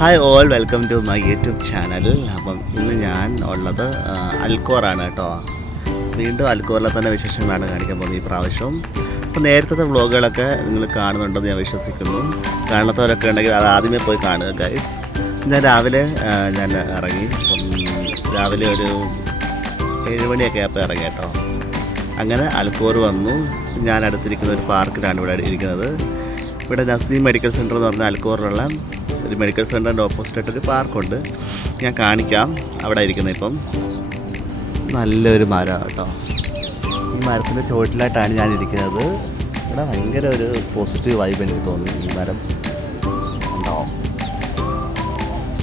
Hi all, welcome to my YouTube channel. അപ്പം ഇന്ന് ഞാൻ ഉള്ളത് അൽക്കോറാണ് കേട്ടോ. വീണ്ടും അൽക്കോറിലെ തന്നെ വിശേഷങ്ങളാണ് കാണിക്കാൻ പോകുന്നത് ഈ പ്രാവശ്യം. അപ്പോൾ നേരത്തെ വ്ളോഗുകളൊക്കെ നിങ്ങൾ കാണുന്നുണ്ടെന്ന് ഞാൻ വിശ്വസിക്കുന്നു. കാണാത്തവരൊക്കെ ഉണ്ടെങ്കിൽ അത് ആദ്യമേ പോയി കാണുക ഗൈസ്. ഞാൻ രാവിലെ ഇറങ്ങി. അപ്പം രാവിലെ ഒരു 7 മണിയൊക്കെ ആയപ്പോൾ ഇറങ്ങി കേട്ടോ. അങ്ങനെ അൽക്കോർ വന്നു. ഞാൻ അടുത്തിരിക്കുന്ന ഒരു പാർക്കിലാണ് ഇവിടെ ഇരിക്കുന്നത്. ഇവിടെ നസീം മെഡിക്കൽ സെൻ്റർ എന്ന് പറഞ്ഞാൽ അൽക്കോറിലുള്ള ഒരു മെഡിക്കൽ സെൻ്ററിൻ്റെ ഓപ്പോസിറ്റായിട്ടൊരു പാർക്കുണ്ട്. ഞാൻ കാണിക്കാം. അവിടെ ഇരിക്കുന്നത് ഇപ്പം നല്ലൊരു മരം കേട്ടോ. ഈ മരത്തിൻ്റെ ചുവട്ടിലായിട്ടാണ് ഞാൻ ഇരിക്കുന്നത്. ഇവിടെ ഭയങ്കര ഒരു പോസിറ്റീവ് വൈബ് എനിക്ക് തോന്നുന്നു. ഈ മരം ഉണ്ടാവും.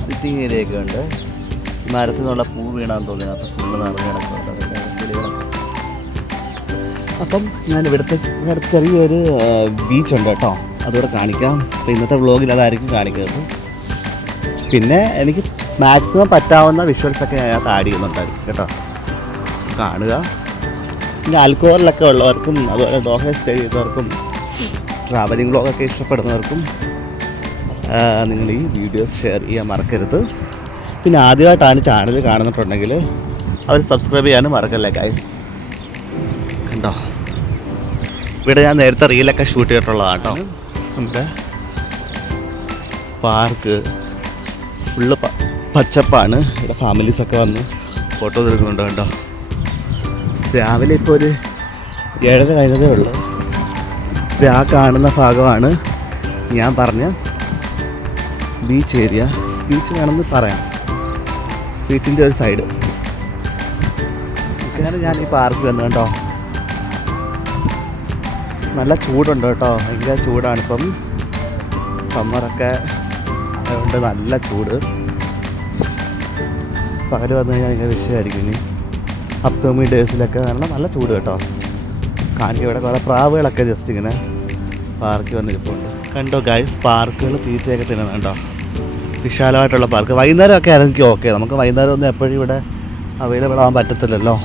സിറ്റിംഗ് ഏരിയയൊക്കെ ഉണ്ട്. ഈ മരത്തിൽ നിന്നുള്ള പൂ വീണാന്ന് തോന്നി. അപ്പോൾ ഫുള്ള് നിറഞ്ഞ് കിടക്കുന്നുണ്ട് കിളികളൊക്കെ. അപ്പം ഞാൻ ഇവിടെ ചെറിയൊരു ബീച്ചുണ്ട് കേട്ടോ. അതുകൂടെ കാണിക്കാം. അപ്പോൾ ഇന്നത്തെ വ്ളോഗിൽ അതായിരിക്കും കാണിക്കുന്നത്. പിന്നെ എനിക്ക് മാക്സിമം പറ്റാവുന്ന വിഷ്വൽസൊക്കെ ഞാൻ ആഡ് ചെയ്യുന്നുണ്ടായിരിക്കും കേട്ടോ. കാണുക. പിന്നെ അൽക്കോറിലൊക്കെ ഉള്ളവർക്കും അതുപോലെ ദോഹ സ്റ്റേ ചെയ്തവർക്കും ട്രാവലിംഗ് വ്ളോഗൊക്കെ ഇഷ്ടപ്പെടുന്നവർക്കും നിങ്ങൾ ഈ വീഡിയോസ് ഷെയർ ചെയ്യാൻ മറക്കരുത്. പിന്നെ ആദ്യമായിട്ടാണ് ചാനൽ കാണുന്നിട്ടുണ്ടെങ്കിൽ അവർ സബ്സ്ക്രൈബ് ചെയ്യാനും മറക്കല്ലേ ഗൈസ്. കണ്ടോ, ഇവിടെ ഞാൻ നേരത്തെ റീലൊക്കെ ഷൂട്ട് ചെയ്തിട്ടുള്ളതാണ് കേട്ടോ. നമ്മുടെ പാർക്ക് ഫുള്ള് പച്ചപ്പാണ്. ഇവിടെ ഫാമിലീസൊക്കെ വന്ന് ഫോട്ടോ എടുക്കുന്നുണ്ട് കേട്ടോ. രാവിലെ ഇപ്പോൾ ഒരു 7:30 കഴിഞ്ഞതേ ഉള്ളൂ. ഇപ്പോൾ ആ കാണുന്ന ഭാഗമാണ് ഞാൻ പറഞ്ഞ ബീച്ച് ഏരിയ. ബീച്ച് വേണമെന്ന് പറയാം. ബീച്ചിൻ്റെ ഒരു സൈഡ്. അങ്ങനെ ഞാൻ ഈ പാർക്ക് വന്നു കേട്ടോ. നല്ല ചൂടുണ്ട് കേട്ടോ. ഭയങ്കര ചൂടാണിപ്പം. സമ്മറൊക്കെ അതുകൊണ്ട് നല്ല ചൂട്. പകൽ വന്നു കഴിഞ്ഞാൽ ഭയങ്കര വിഷയമായിരിക്കും. ഇനി അപ്കമിങ് ഡേയ്സിലൊക്കെ കാരണം നല്ല ചൂട് കേട്ടോ. കാണിക്കുക. ഇവിടെ കുറേ പ്രാവുകളൊക്കെ ജസ്റ്റ് ഇങ്ങനെ പാർക്കിൽ വന്നിരിപ്പുണ്ട്. കണ്ടോ ഗൈസ്, പാർക്കുകൾ തീറ്റയൊക്കെ തിന്നുന്നുണ്ടോ. വിശാലമായിട്ടുള്ള പാർക്ക്. വൈകുന്നേരമൊക്കെ ആണെങ്കിൽ ഓക്കെ. നമുക്ക് വൈകുന്നേരം ഒന്നും എപ്പോഴും ഇവിടെ അവൈലബിൾ ആവാൻ പറ്റത്തില്ലല്ലോ.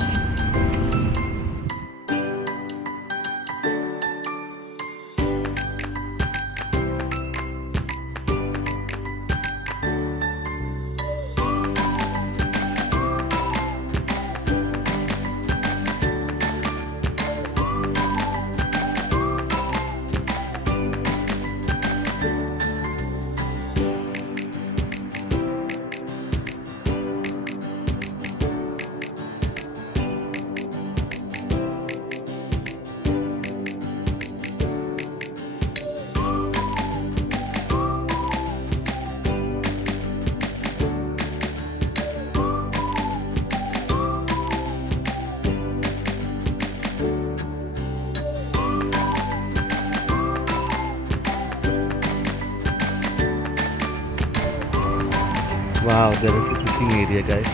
Wow, there is a sitting area guys.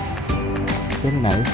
Very nice.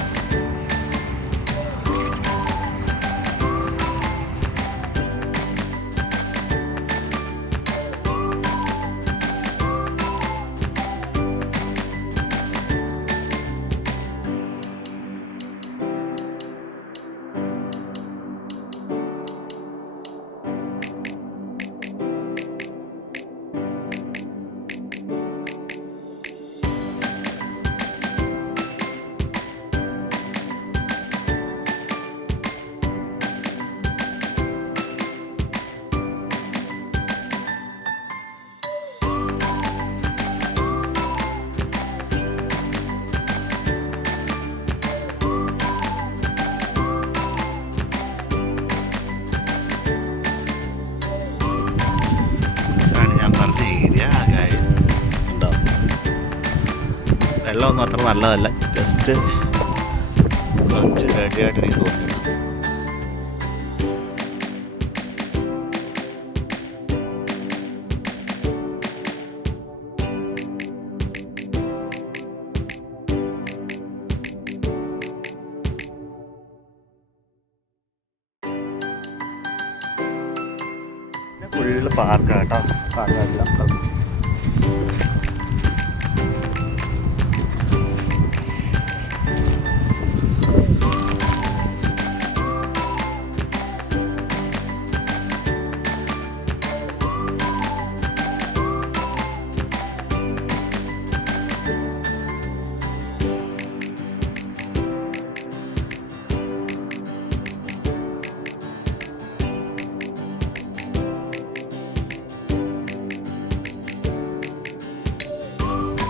വെള്ളമൊന്നും അത്ര നല്ലതല്ല. ജസ്റ്റ് കുറച്ച് ഡേർട്ടിയായിട്ട് എനിക്ക് തോന്നുന്നു. ഫുള്ള് പാർക്കാട്ടോ. പാർക്കെല്ലാം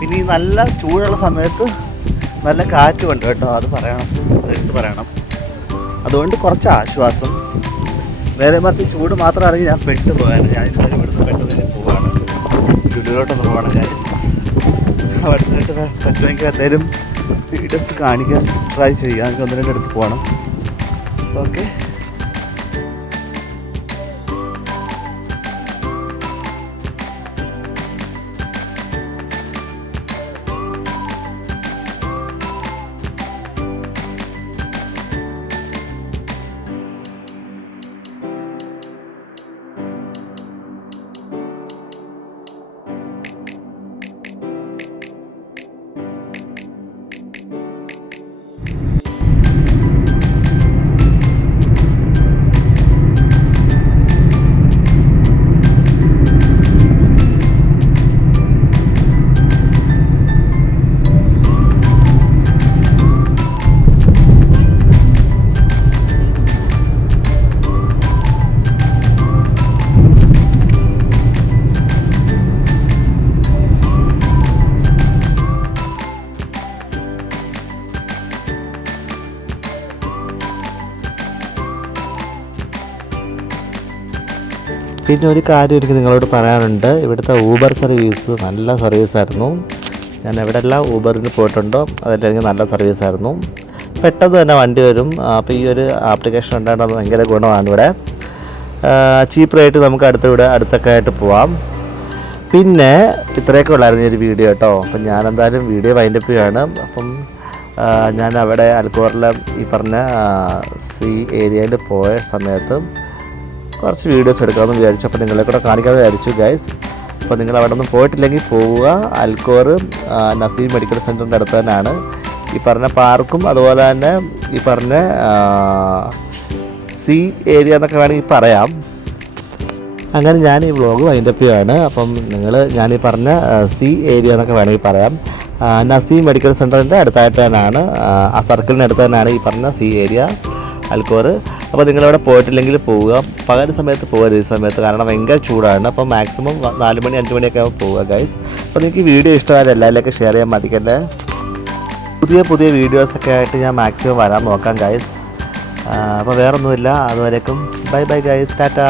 പിന്നെ ഈ നല്ല ചൂടുള്ള സമയത്ത് നല്ല കാറ്റുമുണ്ട് കേട്ടോ, അത് എടുത്ത് പറയണം. അതുകൊണ്ട് കുറച്ച് ആശ്വാസം. നേരെ മറിച്ച് ചൂട് മാത്രം അറിഞ്ഞ് ഞാൻ പെട്ടുപോയാണ്. ഞാൻ ഇവിടുന്ന് പെട്ടെന്ന് പോവാണ്, ചുടിലോട്ടൊന്ന് പോകണം ഗൈസ്. പഠിച്ചിട്ട് പറ്റുമെങ്കിൽ എന്തായാലും വീഡിയോസ് കാണിക്കാൻ ട്രൈ ചെയ്യാം. എനിക്ക് 1-2 അടുത്ത് പോകണം. ഓക്കെ, പിന്നെ ഒരു കാര്യം എനിക്ക് നിങ്ങളോട് പറയാനുണ്ട്. ഇവിടുത്തെ ഊബർ സർവീസ് നല്ല സർവീസായിരുന്നു. ഞാൻ എവിടെയെല്ലാം ഊബറിന് പോയിട്ടുണ്ടോ അതെല്ലാം എനിക്ക് നല്ല സർവീസായിരുന്നു. പെട്ടെന്ന് തന്നെ വണ്ടി വരും. അപ്പോൾ ഈ ഒരു ആപ്ലിക്കേഷൻ ഉണ്ടാകുന്നത് ഭയങ്കര ഗുണമാണ്. ഇവിടെ ചീപ്പ് റേറ്റ് നമുക്ക് അടുത്തൊക്കെ ആയിട്ട് പോവാം. പിന്നെ ഇത്രയൊക്കെ ഉള്ളായിരുന്നു ഈ ഒരു വീഡിയോ കേട്ടോ. അപ്പം ഞാൻ എന്തായാലും വീഡിയോ വൈൻഡപ്പ് ചെയ്യുകയാണ്. അപ്പം ഞാൻ അവിടെ അൽക്കോറിലെ ഈ പറഞ്ഞ സീ ഏരിയയിൽ പോയ സമയത്ത് കുറച്ച് വീഡിയോസ് എടുക്കാമെന്ന് വിചാരിച്ചു. അപ്പോൾ നിങ്ങളെ കൂടെ കാണിക്കാമെന്ന് വിചാരിച്ചു ഗൈസ്. അപ്പോൾ നിങ്ങൾ അവിടെ ഒന്നും പോയിട്ടില്ലെങ്കിൽ പോവുക. അൽക്കോർ നസീം മെഡിക്കൽ സെൻറ്ററിൻ്റെ അടുത്ത് തന്നെയാണ് ഈ പറഞ്ഞ പാർക്കും, അതുപോലെ തന്നെ ഈ പറഞ്ഞ സീ ഏരിയ എന്നൊക്കെ വേണമെങ്കിൽ പറയാം. അങ്ങനെ ഞാൻ ഈ വ്ളോഗ് വൈൻഡപ്പ് ചെയ്യുകയാണ്. അപ്പം ഞാനീ പറഞ്ഞ സീ ഏരിയ എന്നൊക്കെ വേണമെങ്കിൽ പറയാം. നസീം മെഡിക്കൽ സെൻറ്ററിൻ്റെ അടുത്തായിട്ട് തന്നെയാണ്, ആ സർക്കിളിൻ്റെ അടുത്ത് തന്നെയാണ് ഈ പറഞ്ഞ സീ ഏരിയ അൽക്കോർ. അപ്പോൾ നിങ്ങളവിടെ പോയിട്ടില്ലെങ്കിൽ പോവുക. പകൽ സമയത്ത് പോകരുത് ഈ സമയത്ത്, കാരണം ഭയങ്കര ചൂടാണ്. അപ്പോൾ മാക്സിമം 4 മണി 5 മണിയൊക്കെ ആകുമ്പോൾ പോവുക ഗൈസ്. അപ്പോൾ നിങ്ങൾക്ക് വീഡിയോ ഇഷ്ടമായാലും എല്ലാവരിലേക്കും ഷെയർ ചെയ്യാൻ മതിക്കല്ലേ. പുതിയ വീഡിയോസൊക്കെ ആയിട്ട് ഞാൻ മാക്സിമം വരാൻ നോക്കാം ഗൈസ്. അപ്പോൾ വേറൊന്നുമില്ല. അതുവരേക്കും ബൈ ഗൈസ്, ടാറ്റാ.